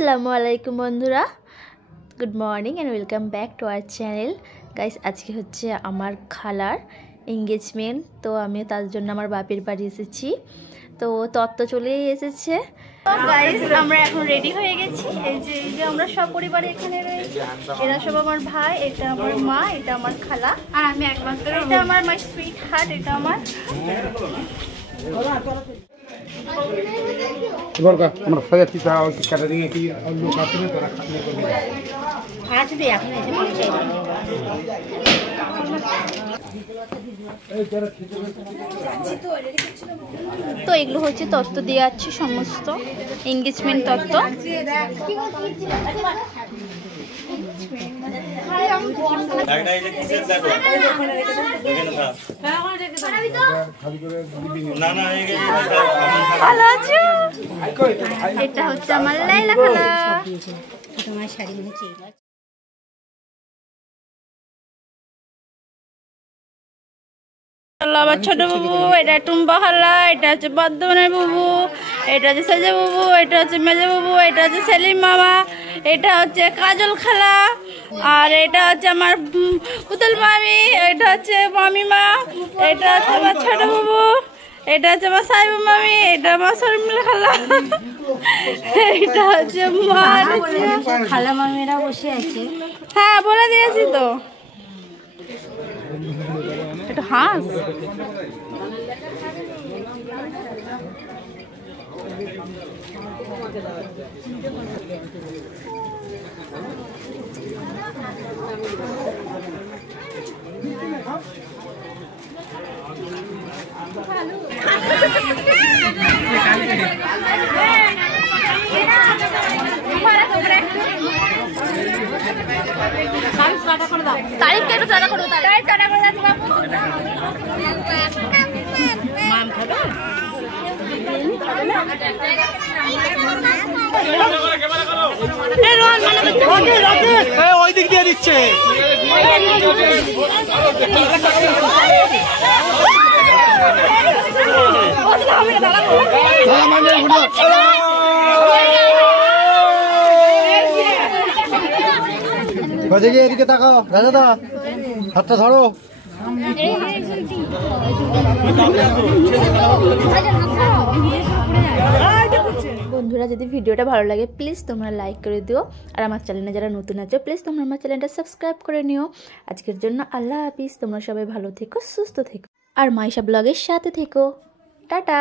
আসসালামু আলাইকুম বন্ধুরা, good morning and welcome back to our channel. Guys, আজকে হচ্ছে আমার খালার এঙ্গেজমেন্ট, তো আমি তার জন্য আমার বাপের বাড়ি এসেছি। তো তত্ত্ব চলেই এসেছে। গাইস, আমরা এখন রেডি হয়ে গেছি। এই যে আমরা সব পরিবারে এখানে রয়েছি। এরা সব আমার ভাই, এটা আমার মা, এটা আমার খালা, আর আমি একমাত্র। এটা আমার মাই সুইট হার্ট, এটা আমার আমরা সাজাচ্ছি ক্যাটারিং কি লোক আছে না তারা খাটনি করবে আসবে এখন এসে পৌঁছে তো এগুলো হচ্ছে তত্ত্ব দিয়ে আছে, সমস্ত এঙ্গেজমেন্ট তত্ত্ব। এটা হচ্ছে আমার লাইলা খালা। তোমার শাড়ি নিচে আমার ছোট বাবু, এটা টুম্বা খালা, এটা হচ্ছে বর্ধমানের বাবু, এটা হচ্ছে সেজা বাবু, এটা হচ্ছে মেজা বাবু, এটা হচ্ছে সেলিম মামা, এটা হচ্ছে কাজল খালা, আর এটা হচ্ছে আমার পুতুল মামি, এটা হচ্ছে মামিমা, এটা হচ্ছে আমার ছোট বাবু, এটা হচ্ছে আমার সাইবু মামি, এটা আমার শর্মিলা খালা, এটা হচ্ছে মা খালা মামিরা বসে আছে। হ্যাঁ, বলে দিয়েছি তো। একটু হাস। তারিখ কেটে চাঁদা করো, তারিখ চাঁদা করে যাচ্ছি বাবু। মাম খাবে ওই দিক দিয়ে দিচ্ছে। এদিকে তাকাও, রাজা দা হাতটা ধরো। বন্ধুরা, যদি ভিডিওটা ভালো লাগে প্লিজ তোমরা লাইক করে দিও, আর আমার চ্যানেলে যারা নতুন আছে প্লিজ তোমরা আমার চ্যানেলটা সাবস্ক্রাইব করে নিও। আজকের জন্য আল্লাহ হাফিজ। তোমরা সবাই ভালো থেকো, সুস্থ থেকো, আর মাইশা ব্লগের সাথে থেকো। টাটা।